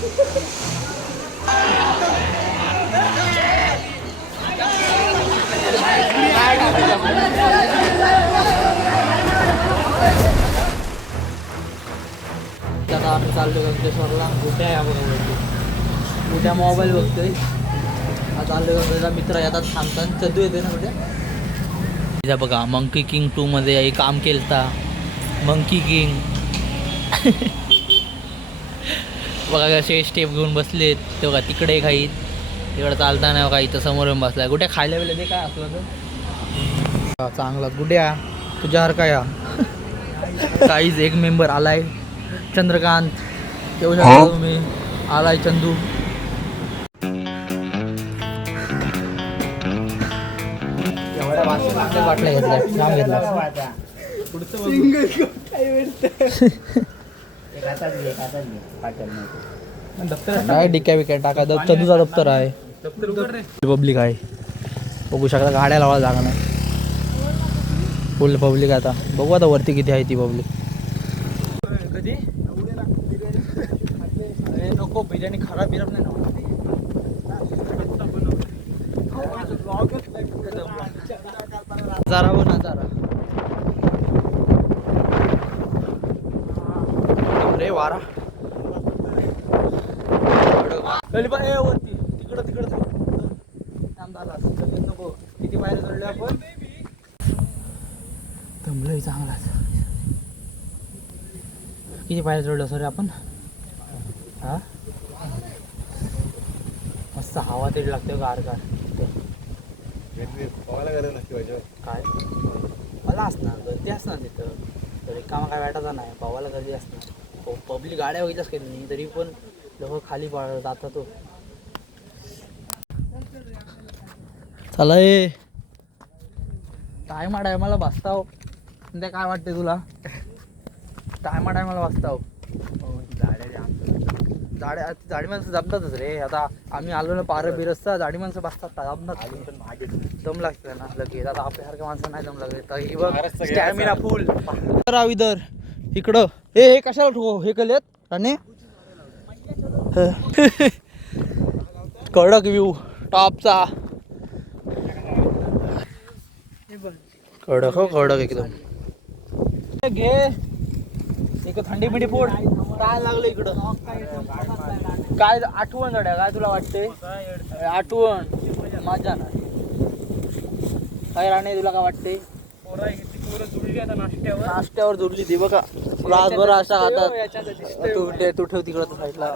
आता आम्ही चाललो गंगेश्वरला. कुठे आहे बघा, उद्या मोबाईल बघतोय. आता चाललो गंगेला. मित्र येतात थांबतात. चदू येते ना कुठे बघा. मंकी किंग 2 मध्ये काम केलता. मंकी किंग बघा कसे स्टेप घेऊन बसलेत. ते बघा तिकडे काही तिकडे चालताना बघा इथं समोर येऊन बसलाय. कुठे खायला वेळेला ते काय असलं तर चांगला गुड्या तुझ्यासारखा या. काहीच एक मेंबर आलाय चंद्रकांत. येऊ शकता तुम्ही. आलाय चंदू. एवढ्या बाटल्या घेतल्या. छान घेतला. काय डिक्या बिक्या टाका. चंदूचा दप्तर आहे. पब्लिक आहे बघू शकता. गाड्या लावायला जागा नाही. फुल पब्लिक. आता बघू आता वरती किती आहे ती पब्लिक. कधी अरे नको बिर्याणी खराब बिराब नाही ना. जरा बघ ना जरा. रे वारा वरती तिकडं तिकडं नको. किती बाहेर चढले आपण. दमलोय चांगलाच. किती बाहेर चढलो सर आपण. हा मस्त हवा तरी लागते गार गार. काय मला असणार गर्दी असणार तिथं. तरी कामा काय वाटायचा नाही. भावाला गर्दी असणार. पब्लिक गाड्या होईतच काही नाही. तरी पण लोक खाली जातात. तो चला ये टायमा टायमाला बसताव. त्या काय वाटते तुला. टायमा टायमाला बसताव. जाडी माणसं जमतातच रे. आता आम्ही आलो ना पारं बिरसता. जाडी माणसं बसतात जमतात. दम लागतं ना लगेच. आता आपल्यासारख्या माणसं नाही दम लागले. स्टॅमिना फुल. राव इधर इकडं. हे कशाला ठोको हे केलेत आणि कडक व्ह्यू टॉपचा. कडक हो कडक एकदम. घे एक थंडी मिठी पोट. काय लागलं इकडं. काय आठवण जड्या काय तुला वाटते. आठवण माझ्या नाही काय राणे. तुला काय वाटते. नाश्त्यावर जुडली ती बघा. रातभर अशा खातात. तू ठेव तिकडं साईडला.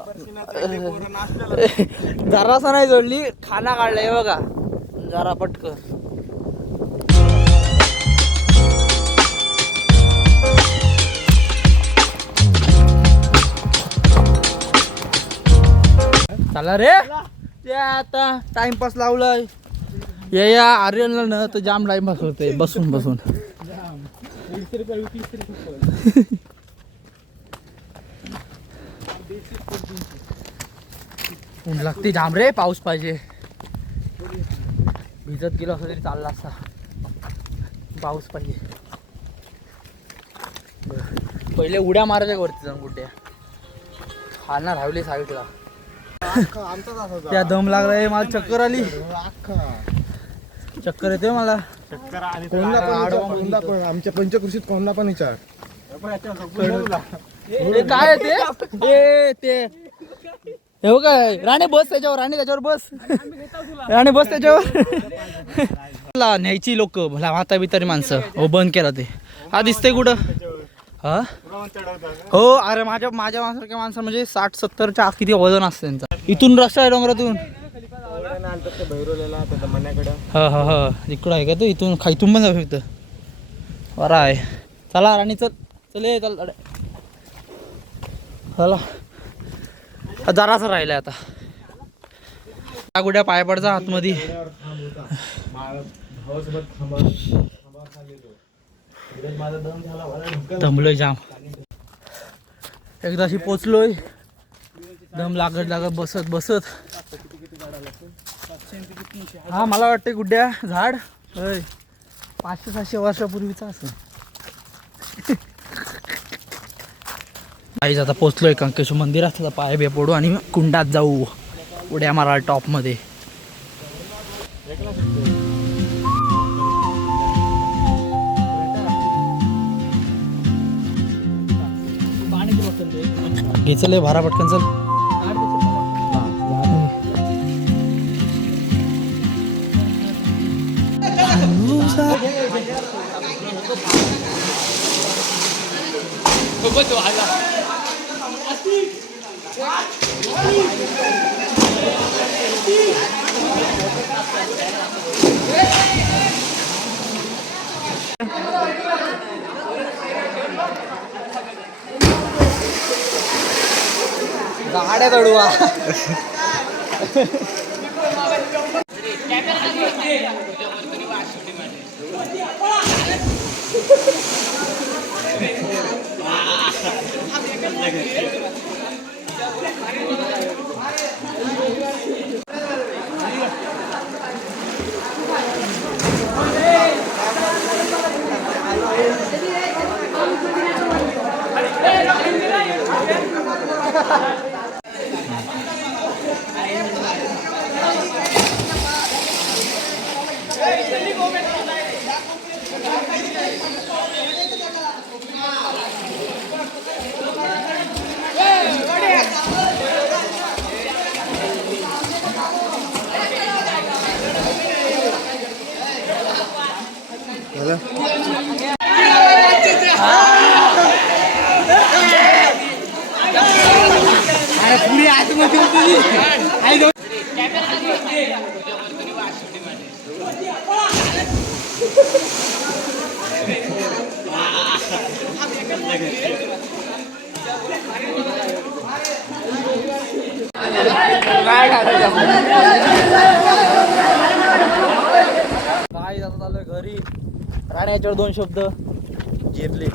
जरासा नाही जोडली. खाना काढलाय बघा जरा पटकन. चला रे. ते आता टाइमपास लावलाय. या आर्यनला ना तर जाम टाइमपास होते बसून बसून. ऊन लागते जाम रे. पाऊस पाहिजे. भिजत गेलो असं तरी चालला असता. पाऊस पाहिजे. पहिले उड्या मारायच्या वरती जाऊन कुठे खाना राहिली साईडला. त्या दम लागलाय. मला चक्कर आली. चक्कर येते मला. आमच्या पंचकृषीत कोणला पण विचार. काय ते हे काय राणे बस त्याच्यावर. राणे त्याच्यावर बस. राणे बस त्याच्यावर. न्यायची लोक भला माता बितारी माणसं. हो बंद केला ते. हा दिसतंय कुठं. हा हो अरे माझ्या माणसारख्या माणसं म्हणजे 60-70च्या किती वजन असतं त्यांचा. इथून रस्ता आहे डोंगरातून. हा हा हा इकडं आहे का तो. इथून पण जाऊ शकतं. बरं आहे. चला राणी चल. चल चल चला. जरासा राहिलाय आता. गुड्या पाय पडचा आतमध्ये. दमलोय जाम. एकदाशी पोचलोय. दम लागत लागत बसत बसत. हा मला वाटते गुड्या झाड 500-700 वर्षापूर्वीचा असं. आईज आता पोचलोय कंकेश्वर मंदिरात. आता पाय बे पडू आणि कुंडात जाऊ उड्या मारा टॉपमध्ये. घे चल भारा पटकन चल. गाड्या चढवा. पुरी आतमध्ये होती. काय जाता चालू घरी. राण्याच्यावर 2 शब्द जिरले.